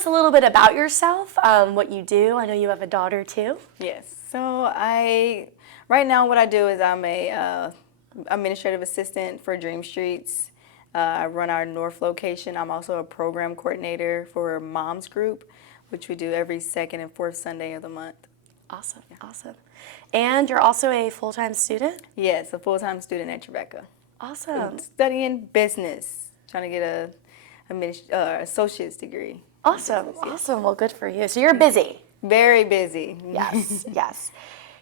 us a little bit about yourself, what you do? I know you have a daughter too. Yes. So right now what I do is I'm a administrative assistant for Dream Streets. I run our North location. I'm also a program coordinator for Moms Group, which we do every second and fourth Sunday of the month. Awesome, awesome. And you're also a full-time student? Yes, a full-time student at Tribeca. Awesome. I'm studying business, trying to get a associate's degree. Awesome, awesome. Well, good for you. So you're busy. Very busy. Yes, yes.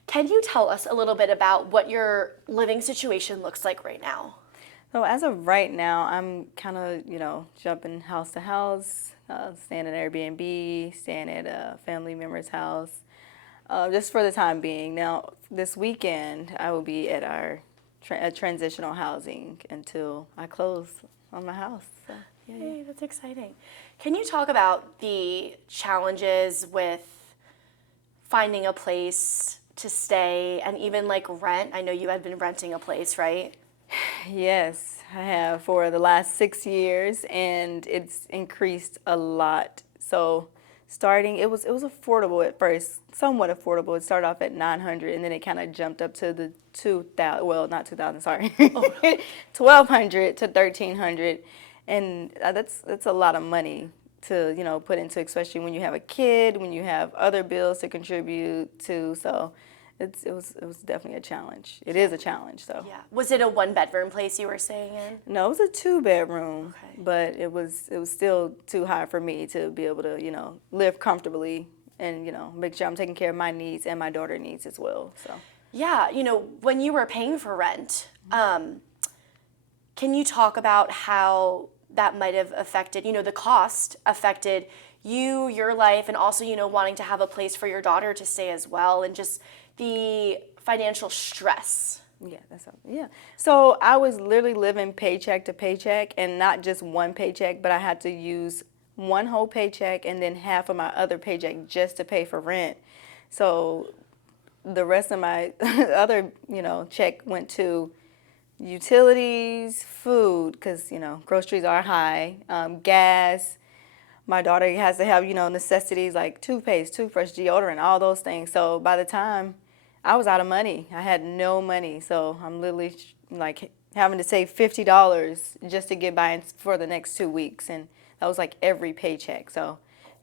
Can you tell us a little bit about what your living situation looks like right now? So as of right now, I'm kind of, jumping house to house, staying at Airbnb, staying at a family member's house, just for the time being. Now, this weekend, I will be at our transitional housing until I close on my house. So, Yay, that's exciting. Can you talk about the challenges with finding a place to stay and even like rent? I know you had been renting a place, right? Yes, I have for the last 6 years, and it's increased a lot. So it was affordable at first, somewhat affordable. It started off at $900, and then it kind of jumped up to the 2,000. Well, not 2,000, sorry, 1,200 to 1,300, and that's a lot of money to put into, especially when you have a kid, when you have other bills to contribute to. So it was definitely a challenge. It is a challenge, so. Yeah. Was it a one-bedroom place you were staying in? No, it was a 2-bedroom, Okay. but it was still too high for me to be able to, live comfortably and, make sure I'm taking care of my needs and my daughter's needs as well, so. Yeah, when you were paying for rent, can you talk about how that might have affected, the cost affected you, your life, and also, wanting to have a place for your daughter to stay as well, and just the financial stress? Yeah. So I was literally living paycheck to paycheck, and not just one paycheck, but I had to use one whole paycheck and then half of my other paycheck just to pay for rent. So the rest of my other, check went to utilities, food, because, groceries are high, gas. My daughter has to have, necessities like toothpaste, toothbrush, deodorant, all those things. So by the time I was out of money, I had no money. So I'm literally like having to save $50 just to get by for the next 2 weeks. And that was like every paycheck. So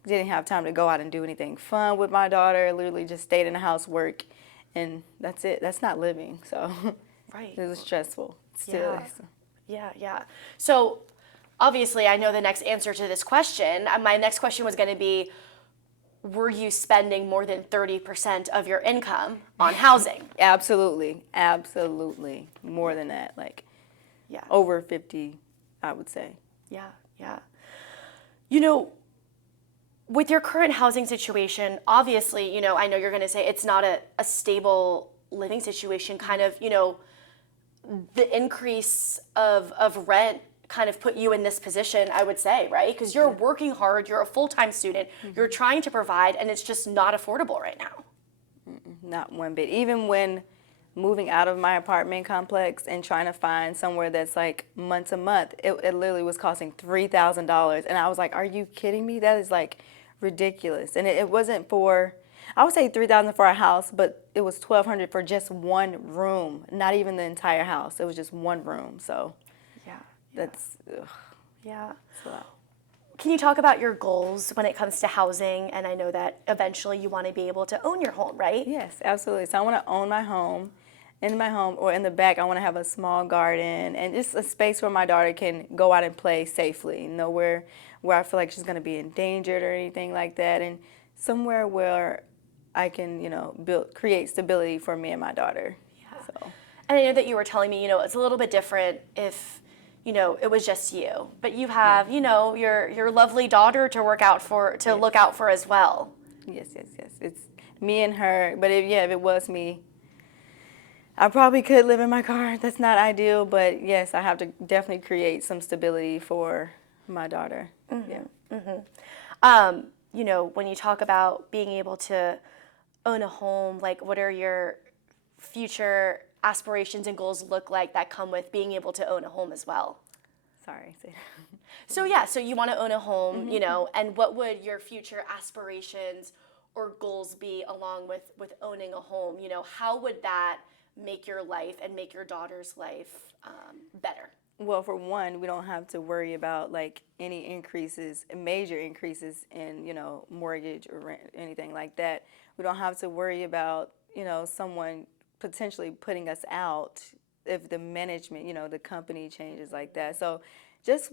didn't have time to go out and do anything fun with my daughter. Literally just stayed in the house, work, and that's it. That's not living. So Right. it was stressful. Still. Yeah. So obviously, I know the next answer to this question. My next question was going to be, were you spending more than 30% of your income on housing? Absolutely. More than that, over 50, I would say. Yeah. With your current housing situation, obviously, I know you're going to say it's not a stable living situation, kind of, the increase of rent kind of put you in this position, I would say, right? Because you're working hard, you're a full-time student, you're trying to provide, and it's just not affordable right now. Not one bit. Even when moving out of my apartment complex and trying to find somewhere that's like months a month, it literally was costing $3,000. And I was like, are you kidding me? That is like ridiculous. And it wasn't for, I would say $3,000 for a house, but it was $1,200 for just one room, not even the entire house. It was just one room, so. That's, ugh. Yeah. It's a lot. Can you talk about your goals when it comes to housing? And I know that eventually you want to be able to own your home, right? Yes, absolutely. So I want to own my home. In my home or in the back, I want to have a small garden and just a space where my daughter can go out and play safely. Nowhere where I feel like she's going to be endangered or anything like that. And somewhere where I can, create stability for me and my daughter. Yeah. So. And I know that you were telling me, it's a little bit different if it was just you, but you have, your lovely daughter to look out for as well. Yes. It's me and her, but if it was me, I probably could live in my car. That's not ideal, but yes, I have to definitely create some stability for my daughter. When you talk about being able to own a home, like what are your future aspirations and goals look like that come with being able to own a home as well? Sorry. So yeah, so you want to own a home, you know, and what would your future aspirations or goals be along with owning a home? You know, how would that make your life and make your daughter's life better? Well, for one, we don't have to worry about like any increases, major increases in, mortgage or rent, anything like that. We don't have to worry about, someone potentially putting us out if the management, the company changes like that. So just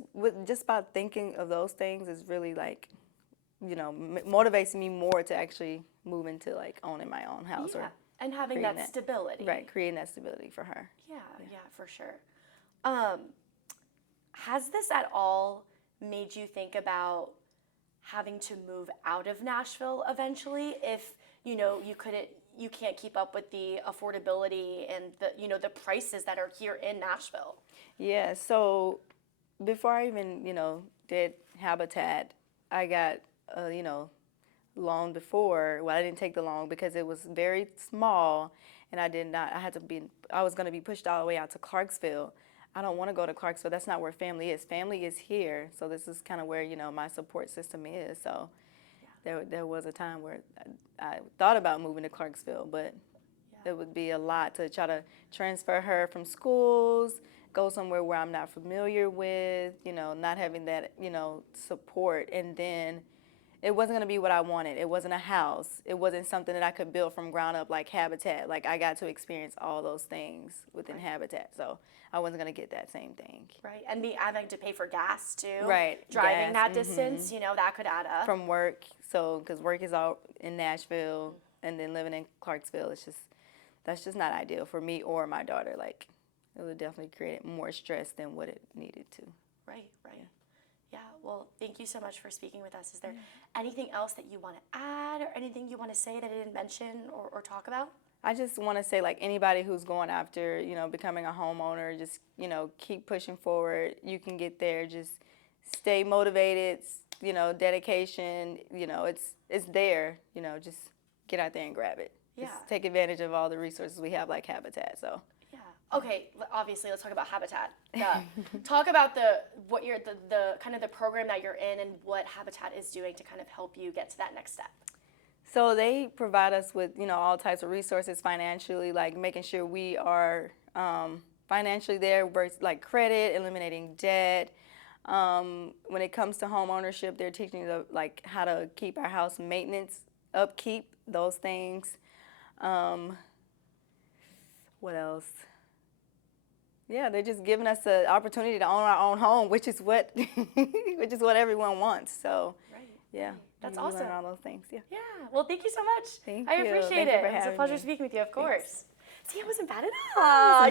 by thinking of those things is really like, motivates me more to actually move into like owning my own house or and having creating that stability. Right, creating that stability for her. Yeah, for sure. Has this at all made you think about having to move out of Nashville eventually if, you can't keep up with the affordability and the prices that are here in Nashville? Yeah, so before I even, did Habitat, I got loan before. Well, I didn't take the loan because it was very small and I was going to be pushed all the way out to Clarksville. I don't want to go to Clarksville. That's not where family is. Family is here. So this is kind of where, my support system is. So there was a time where I thought about moving to Clarksville, but it would be a lot to try to transfer her from schools, go somewhere where I'm not familiar with, not having that, support. And then it wasn't going to be what I wanted. It wasn't a house. It wasn't something that I could build from ground up like Habitat. Like I got to experience all those things within Habitat. So I wasn't going to get that same thing. Right. And having to pay for gas too. Right. Driving that distance, that could add up. From work. So, because work is all in Nashville and then living in Clarksville, that's just not ideal for me or my daughter. Like it would definitely create more stress than what it needed to. Right. Yeah, well, thank you so much for speaking with us. Is there anything else that you want to add or anything you want to say that I didn't mention or talk about? I just want to say, like, anybody who's going after, becoming a homeowner, just, keep pushing forward. You can get there. Just stay motivated, dedication, it's there. Just get out there and grab it. Yeah. Just take advantage of all the resources we have, like Habitat, so. Okay, obviously, let's talk about Habitat. Talk about the kind of the program that you're in and what Habitat is doing to kind of help you get to that next step. So they provide us with, all types of resources financially, like making sure we are financially there, like credit, eliminating debt. When it comes to home ownership, they're teaching us like how to keep our house maintenance, upkeep, those things. What else? Yeah, they're just giving us the opportunity to own our own home, which is what everyone wants. So, That's you awesome. learn all those things. Yeah. Well, thank you so much. Thank I you. appreciate Thank you it. for It was a having pleasure me. speaking with you, of course. See, it wasn't bad at all. It wasn't